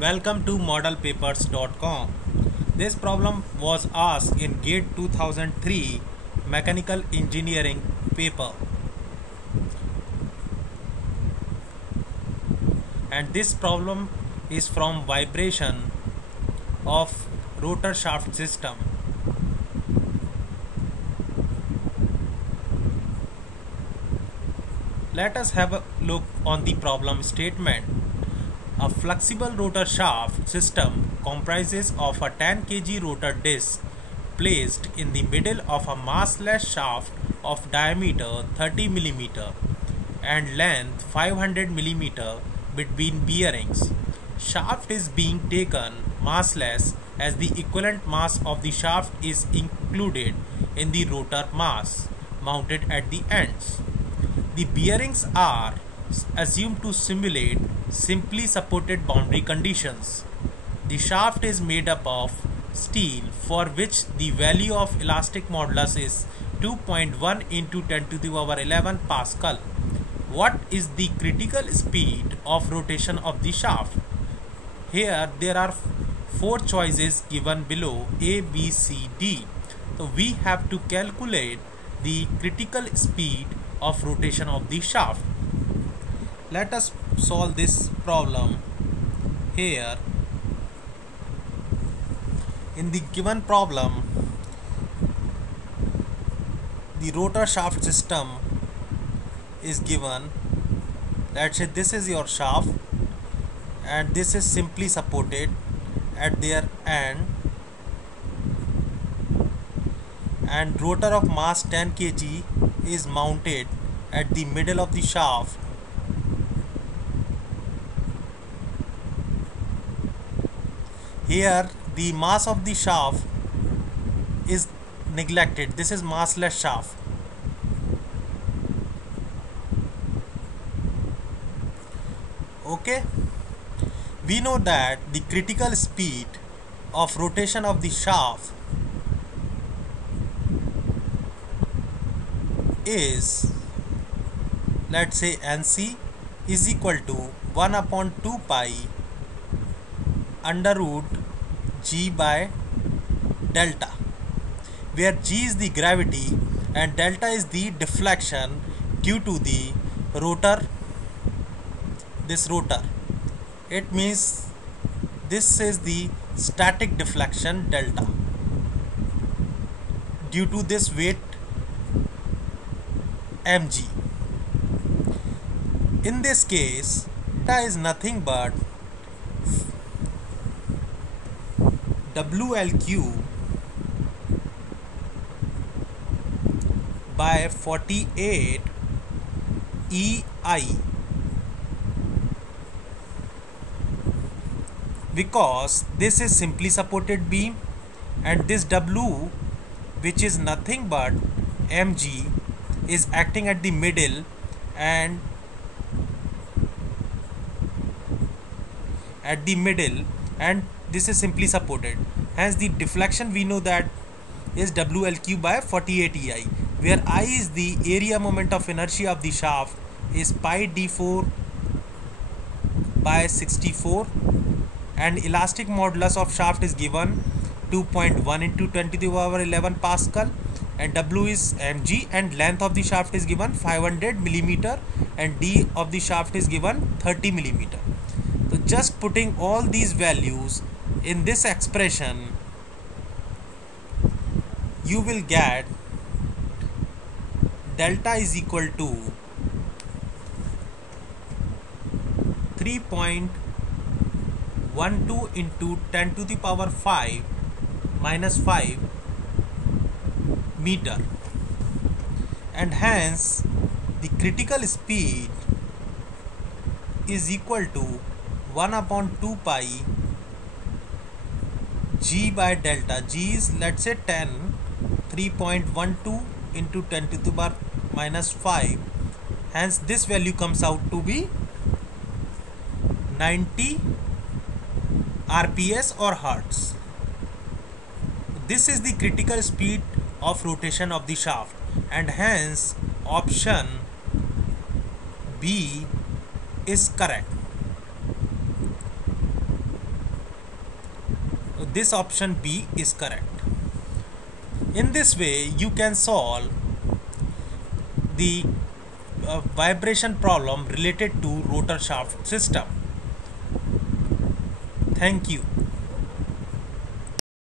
Welcome to modelpapers.com. This problem was asked in GATE 2003 Mechanical Engineering paper, and this problem is from vibration of rotor shaft system. Let us have a look on the problem statement. A flexible rotor shaft system comprises of a 10 kg rotor disc placed in the middle of a massless shaft of diameter 30 mm and length 500 mm between bearings. Shaft is being taken massless as the equivalent mass of the shaft is included in the rotor mass mounted at the ends. The bearings are assumed to simulate simply supported boundary conditions. The shaft is made up of steel for which the value of elastic modulus is 2.1 into 10 to the power 11 Pascal. What is the critical speed of rotation of the shaft? Here there are four choices given below, A, B, C, D. So we have to calculate the critical speed of rotation of the shaft. Let us solve this problem. Here in the given problem, the rotor shaft system is given. Let's say this is your shaft and this is simply supported at their end, and rotor of mass 10 kg is mounted at the middle of the shaft. Here the mass of the shaft is neglected. This is massless shaft. Okay, we know that the critical speed of rotation of the shaft is, let's say, NC is equal to 1 upon 2 pi under root G by delta, where G is the gravity and delta is the deflection due to the rotor. This rotor, it means this is the static deflection delta due to this weight mg. In this case, delta is nothing but WLQ by 48 EI, because this is simply supported beam and this W, which is nothing but mg, is acting at the middle and this is simply supported. Hence the deflection we know that is WLQ by 48 EI, where I is the area moment of inertia of the shaft is pi d4 by 64, and elastic modulus of shaft is given 2.1 into 10 to the power 11 Pascal, and W is mg, and length of the shaft is given 500 millimeter and D of the shaft is given 30 millimeter. So just putting all these values in this expression, you will get delta is equal to 3.12 into 10 to the power 5 minus 5 meter, and hence the critical speed is equal to 1 upon 2 pi G by delta. G is, let's say, 10, 3.12 into 10 to the power minus 5. Hence this value comes out to be 90 RPS or Hertz. This is the critical speed of rotation of the shaft, and hence option B is correct. this option B is correct. In this way, you can solve the vibration problem related to rotor shaft system. Thank you.